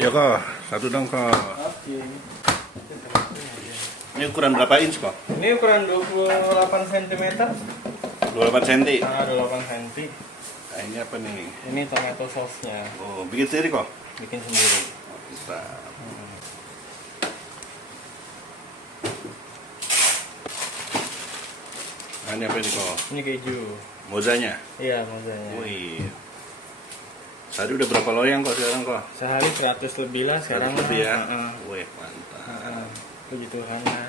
Ya kok, satu dong kok. Oke. Ini ukuran berapa inch kok? Ini ukuran 28 cm. 28 cm. Nah, 28 cm. Nah, ini apa nih? Ini tomato sauce-nya. Oh, bikin sendiri kok? Bikin sendiri. Oh, kita. Nah, ini apa ini kok? Ini keju. Mozanya? Iya, mozzanya. Wih. Sehari udah berapa loyang kok sekarang kok? Sehari 100 lebih lah sekarang. 100 lebih ya? Heeh. Wih, mantap. Puji Tuhan lah.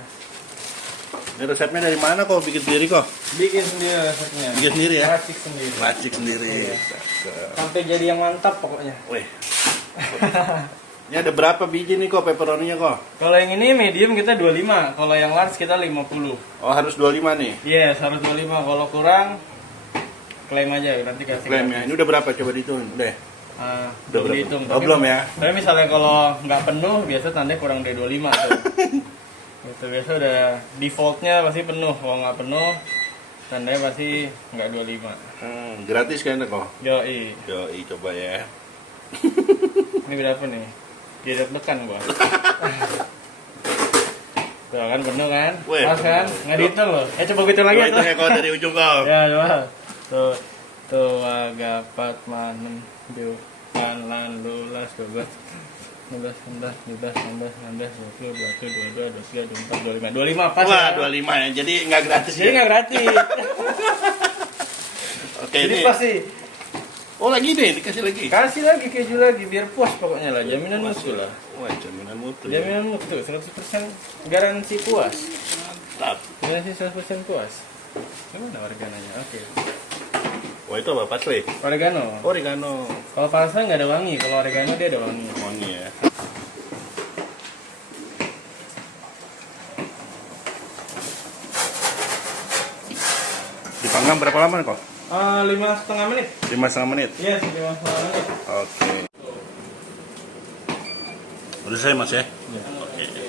Ini resepnya dari mana kok? Bikin sendiri kok? Bikin sendiri resepnya. Bikin sendiri ya? Racik sendiri. Racik sendiri. Iya. Cakep. Sampai jadi yang mantap pokoknya. Wih. Ini ada berapa biji nih kok pepperoni-nya kok? Kalau yang ini medium kita 25, kalau yang large kita 50. Oh, harus 25 nih? Yes, harus 25. Kalau kurang klaim aja nanti kasih. Klaim ya. Ini udah berapa coba dihitung? Udah. Udah berapa? dihitung. Oh, belum ya? Tapi misalnya kalau nggak penuh, biasa tandanya kurang dari 25 tuh. Gitu, biasa udah defaultnya pasti penuh. Kalau nggak penuh, tandanya pasti nggak 25. Gratis kan kok? Yoi. Yoi, coba ya. Ini berapa nih? Dia deg-degan gua. Tuh kan penuh kan? Weh, Pas kan? penuh. Nggak dihitung loh. Coba gitu lagi Coba tuh. hitung ya kok dari ujung kok. Ya, coba. Tuh agak 4, 6, 7, 8, 12, 12, 15, 16, 17, 18, 19, 20, 21, 22, 23, 24, 25 pas Wah, ya? 25 ya. Jadi nggak gratis Jadi ya? nggak gratis. Oke, Jadi ini. pasti Oh, lagi nih, dikasih lagi. kasih lagi keju lagi biar puas pokoknya lah. Jaminan mutu lah. Wah, jaminan mutu. Ya. Jaminan mutu 100% garansi puas. Mantap. Garansi 100% puas. Gimana oreganonya? Oke. Wah, itu apa? Parsley? Oregano. Oregano. Kalau parsley nggak ada wangi, kalau oregano dia ada wangi. Wangi ya. Dipanggang berapa lama kok? 5,5 menit. 5,5 menit. Iya, 5,5 menit. Oke. Udah selesai mas ya? Iya. Oke.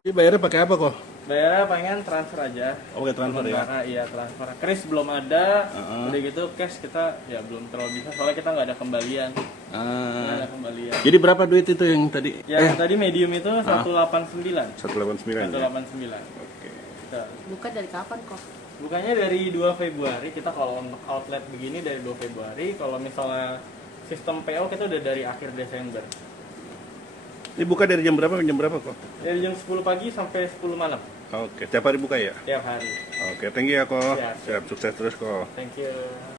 Ini bayarnya pakai apa kok? Bayarnya pengen transfer aja. Oh, pakai transfer ya? Sementara, iya transfer. Kris belum ada. Heeh. Udah gitu cash kita ya belum terlalu bisa soalnya kita nggak ada kembalian. Nggak ada kembalian. Jadi berapa duit itu yang tadi? Yang tadi medium itu 189. 189 ya? 189. Oke. Kita Buka dari kapan kok? Bukannya dari 2 Februari, kita kalau untuk outlet begini dari 2 Februari, kalau misalnya sistem PO kita udah dari akhir Desember. Ini buka dari jam berapa kok? Dari jam 10 pagi sampai 10 malam, Oke, tiap hari buka ya? tiap hari. Oke, thank you ya kok. Siap. Siap, sukses terus kok. Thank you.